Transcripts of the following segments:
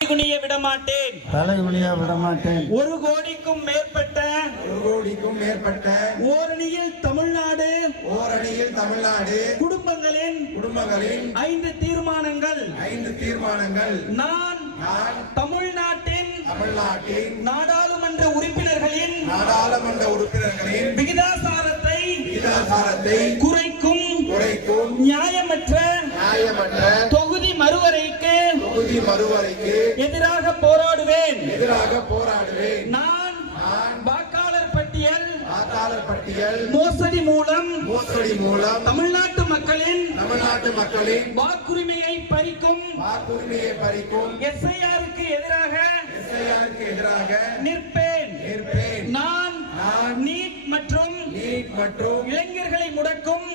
குனிய விடமாட்டேன், தலைகுனிய விடமாட்டேன். 1 கோடிக்கும் மேற்பட்ட ஓரணியில் தமிழ்நாடு குடும்பங்களின் 5 தீர்மானங்கள் நான் தமிழ்நாட்டின் நாடாளுமன்ற உறுப்பினர்களின் விகிதாசாரத்தை குறைக்கும் நியாயமற்ற தொகுதி மறுவரைக்கு எதிராக போராடுவேன். நான் வாக்காளர் பட்டியல் மோசடி மூலம் தமிழ்நாட்டு மக்களின் வாக்குரிமையை பறிக்கும் எஸ்ஐஆருக்கு எதிராக நிற்பேன். நான் நீட் மற்றும் இளைஞர்களை முடக்கும்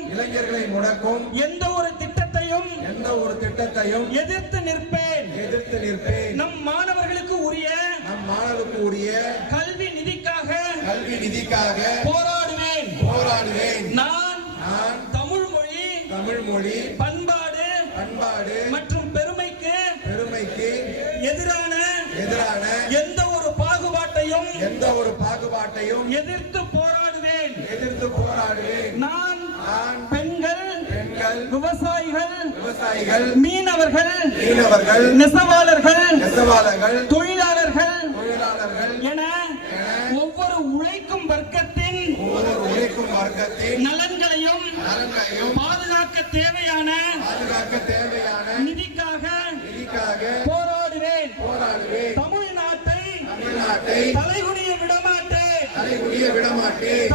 எந்த ஒரு திட்டத்தையும் எதிர்த்து நிற்பேன். நம் மாணவர்களுக்கு உரிய கல்வி நிதிக்காக போராடுவேன். நான் தமிழ் மொழி பண்பாடு மற்றும் பெருமைக்கு எதிரான எந்த ஒரு பாகுபாட்டையும் எதிர்த்து போராடுவேன். நான் பெண்கள், விவசாயிகள், மீனவர்கள், நெசவாளர்கள், தொழிலாளர்கள் என ஒவ்வொரு உழைக்கும் வர்க்கத்தின் நலன்களையும் பாதுகாக்க தேவையான நிதிக்காக போராடுவேன். தமிழ்நாட்டை தலைகுனிய விடமாட்டேன்.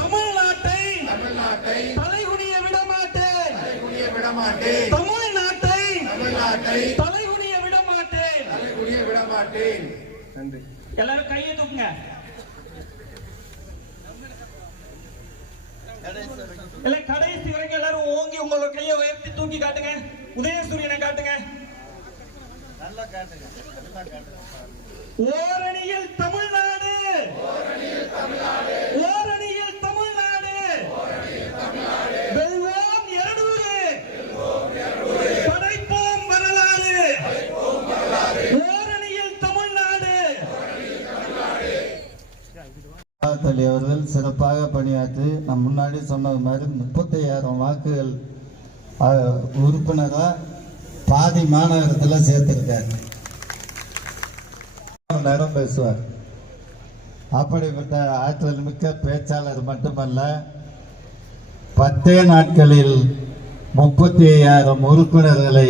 தமிழ்நாட்டை தலைகுனிய விடமாட்டேன். தமிழ்நாட்டை தலைகுனிய விடமாட்டேன். எல்லாரும் கையை தூக்குங்க. கடைசி வரைக்கும் எல்லாரும் ஓங்கி உங்களோட கையை உயர்த்தி தூக்கி காட்டுங்க. உதயசூரியனை காட்டுங்க. ஓரணியில் தமிழ்நாடு, ஓரணியில் தமிழ்நாடு, வெல்வோம் 200, படைப்போம் வரலாறு. ஓரணியில் தமிழ்நாடு. அவர்கள் சிறப்பாக பணியாற்றி நம் முன்னாடி சொன்னது மாதிரி 35,000 வாக்குகள் உறுப்பினரா பாதி மாநகரத்தில் சேர்த்திருக்காரு. நேரம் பேசுவார். அப்படிப்பட்ட ஆற்றல் மிக்க பேச்சாளர் மட்டுமல்ல, 10 நாட்களில் 35,000 உறுப்பினர்களை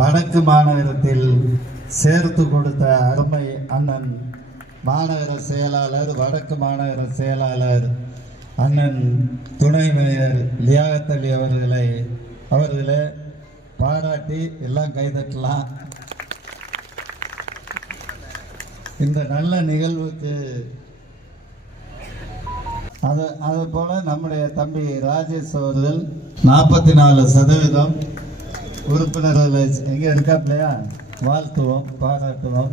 வடக்கு மாநகரத்தில் சேர்த்து கொடுத்த அருமை அண்ணன் மாநகர செயலாளர், வடக்கு மாநகர செயலாளர் அண்ணன் துணை மேயர் லியாகத் அலி அவர்களை பாராட்டி எல்லாம் கைதட்டலாம். இந்த நல்ல நிகழ்வுக்கு அது போல நம்முடைய தம்பி ராஜேஷ் அவர்கள் 44% உறுப்பினர்களை எங்கே இருக்காப்லையா வாழ்த்துவோம், பாராட்டுவோம்.